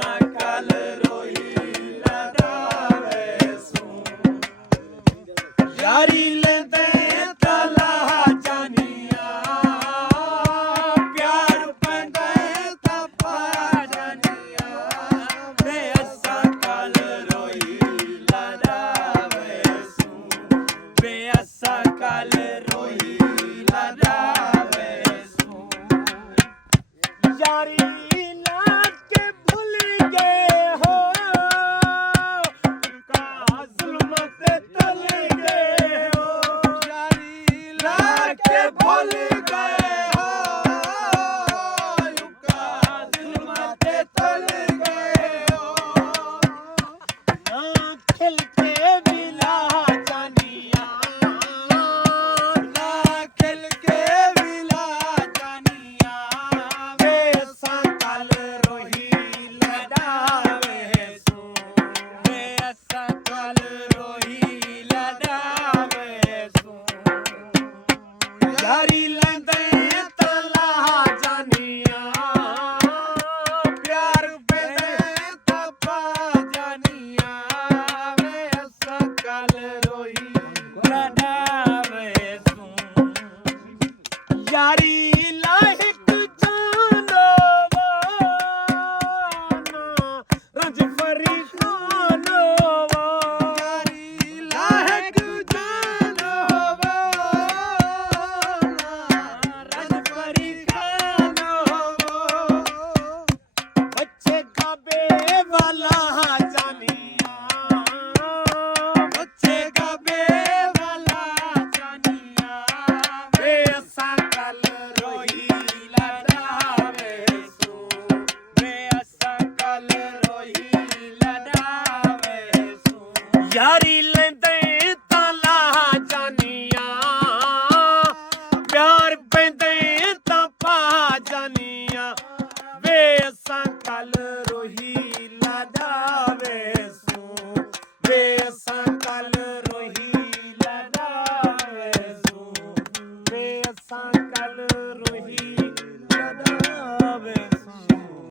सकल रोही लड़ावे सू यारी लेते तला जानिया प्यार पैंदे तपा जानिया वे सकल रोही लड़ावे सू वे सकल रोही लड़ावे सू यारी यारी लेंदे तला जानिया प्यार पैंदे तपा जानिया वे सकल रोही लड़ावे सू यारी लाहिक जानो रंज फरी खानो यारी लाहिक जानो रंज फरी खानो बच्चे काबे वाला